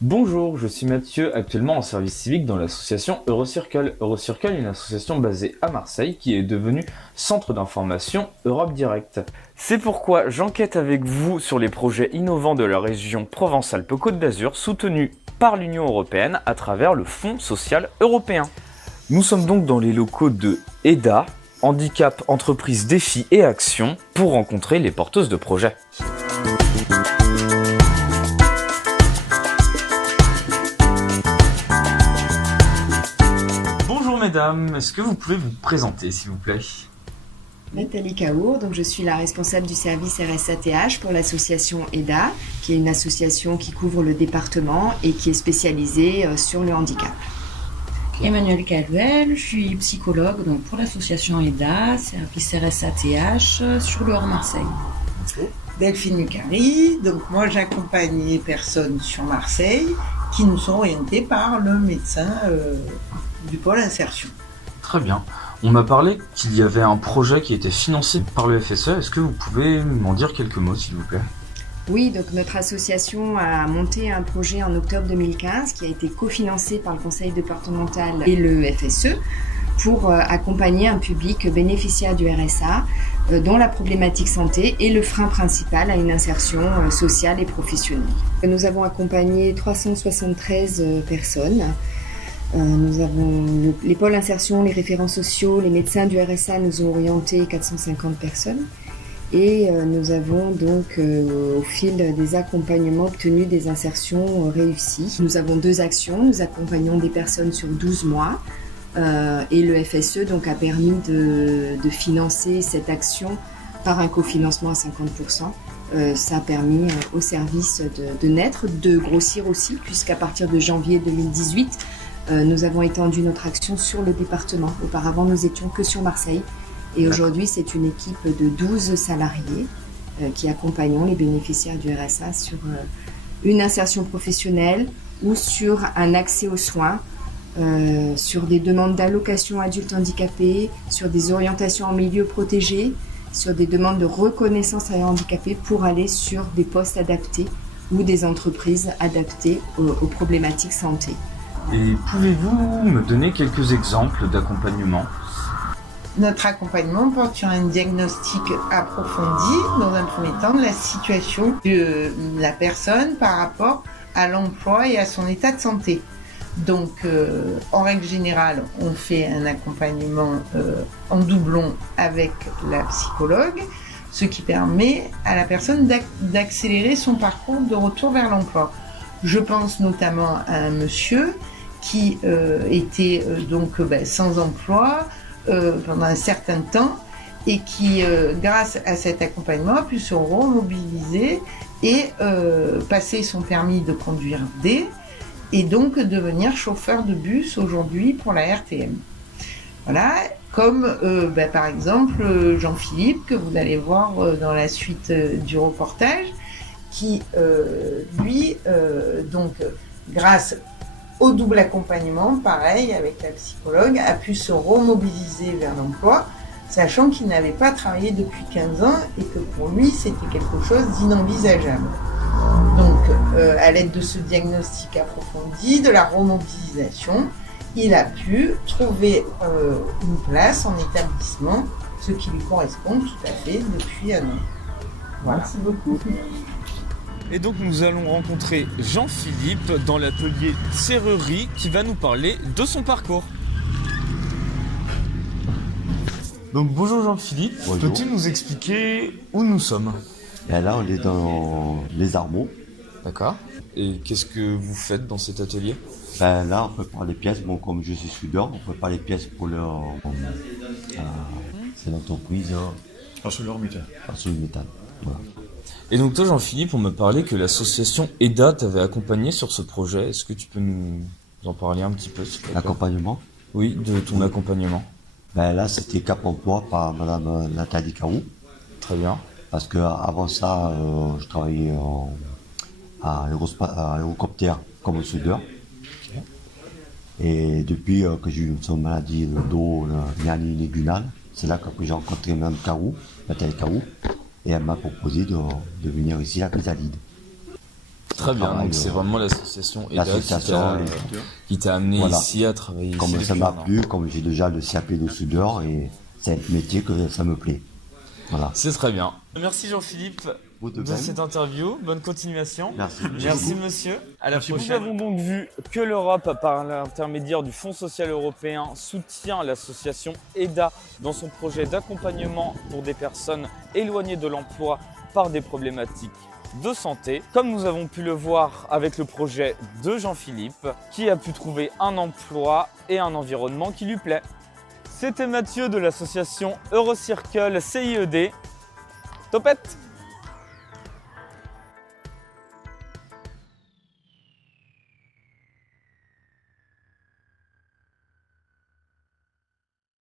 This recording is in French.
Bonjour, je suis Mathieu, actuellement en service civique dans l'association Eurocircle. Eurocircle est une association basée à Marseille qui est devenue centre d'information Europe Direct. C'est pourquoi j'enquête avec vous sur les projets innovants de la région Provence-Alpes-Côte d'Azur soutenus par l'Union européenne à travers le Fonds social européen. Nous sommes donc dans les locaux de EDA, Handicap, Entreprise, Défis et Actions, pour rencontrer les porteuses de projets. Bonjour mesdames, est-ce que vous pouvez vous présenter s'il vous plaît? Nathalie Caour, donc je suis la responsable du service RSATH pour l'association EDA, qui est une association qui couvre le département et qui est spécialisée sur le handicap. Emmanuelle Caluel, je suis psychologue donc pour l'association EDA, service RSATH sur le Hors-Marseille. Delphine Lucari, donc moi j'accompagne les personnes sur Marseille qui nous sont orientées par le médecin du pôle insertion. Très bien. On m'a parlé qu'il y avait un projet qui était financé par le FSE. Est-ce que vous pouvez m'en dire quelques mots s'il vous plaît? Oui, donc notre association a monté un projet en octobre 2015 qui a été cofinancé par le conseil départemental et le FSE pour accompagner un public bénéficiaire du RSA dont la problématique santé est le frein principal à une insertion sociale et professionnelle. Nous avons accompagné 373 personnes. Nous avons les pôles insertion, les référents sociaux, les médecins du RSA nous ont orienté 450 personnes. Et nous avons donc au fil des accompagnements obtenu des insertions réussies. Nous avons 2 actions, nous accompagnons des personnes sur 12 mois et le FSE donc a permis de financer cette action par un cofinancement à 50%. Ça a permis au service de naître, de grossir aussi, puisqu'à partir de janvier 2018, nous avons étendu notre action sur le département. Auparavant, nous étions que sur Marseille. Et aujourd'hui, c'est une équipe de 12 salariés qui accompagnent les bénéficiaires du RSA sur une insertion professionnelle ou sur un accès aux soins, sur des demandes d'allocation adultes handicapés, sur des orientations en milieu protégé, sur des demandes de reconnaissance à handicapés pour aller sur des postes adaptés ou des entreprises adaptées aux problématiques santé. Et pouvez-vous me donner quelques exemples d'accompagnement? Notre accompagnement porte sur un diagnostic approfondi, dans un premier temps, de la situation de la personne par rapport à l'emploi et à son état de santé. Donc, en règle générale, on fait un accompagnement en doublon avec la psychologue, ce qui permet à la personne d'accélérer son parcours de retour vers l'emploi. Je pense notamment à un monsieur qui était sans emploi, pendant un certain temps et qui, grâce à cet accompagnement, a pu se remobiliser et passer son permis de conduire D et donc devenir chauffeur de bus aujourd'hui pour la RTM. Voilà, comme par exemple Jean-Philippe, que vous allez voir dans la suite du reportage, qui grâce au double accompagnement, pareil, avec la psychologue, a pu se remobiliser vers l'emploi, sachant qu'il n'avait pas travaillé depuis 15 ans et que pour lui, c'était quelque chose d'inenvisageable. Donc, à l'aide de ce diagnostic approfondi, de la remobilisation, il a pu trouver une place en établissement, ce qui lui correspond tout à fait depuis un an. Voilà. Merci beaucoup. Et donc nous allons rencontrer Jean-Philippe dans l'atelier serrurerie qui va nous parler de son parcours. Donc bonjour Jean-Philippe, peux-tu nous expliquer où nous sommes? Et là on est dans les Armeaux. D'accord. Et qu'est-ce que vous faites dans cet atelier? Là on prépare les pièces, comme je suis soudeur, on prépare les pièces pour c'est l'entreprise ArcelorMittal. ArcelorMittal. Voilà. Et donc toi Jean-Philippe, on m'a parlé que l'association EDA t'avait accompagné sur ce projet. Est-ce que tu peux nous en parler un petit peu? L'accompagnement? Oui, de ton accompagnement. Là c'était Cap Emploi par Madame Nathalie Caour. Très bien. Parce que avant ça, je travaillais à Eurocopter comme soudeur. Okay. Et depuis que j'ai eu une maladie de dos, hernie inguinale, c'est là que j'ai rencontré Mme Caour, Nathalie Caour. Et elle m'a proposé de venir ici à Chrysalide. Très bien, travail, donc c'est vraiment l'association EDA l'association, qui t'a amené Voilà. ici à travailler Comme ici ça depuis m'a un an. plu, comme j'ai déjà le CAP de soudeur, et c'est un métier que ça me plaît. Voilà. C'est très bien. Merci Jean-Philippe Vous de de même. cette interview. Bonne continuation. Merci. Merci monsieur. À la prochaine. Nous avons donc vu que l'Europe, par l'intermédiaire du Fonds social européen, soutient l'association EDA dans son projet d'accompagnement pour des personnes éloignées de l'emploi par des problématiques de santé, comme nous avons pu le voir avec le projet de Jean-Philippe, qui a pu trouver un emploi et un environnement qui lui plaît. C'était Mathieu de l'association Eurocircle CIED. Topette!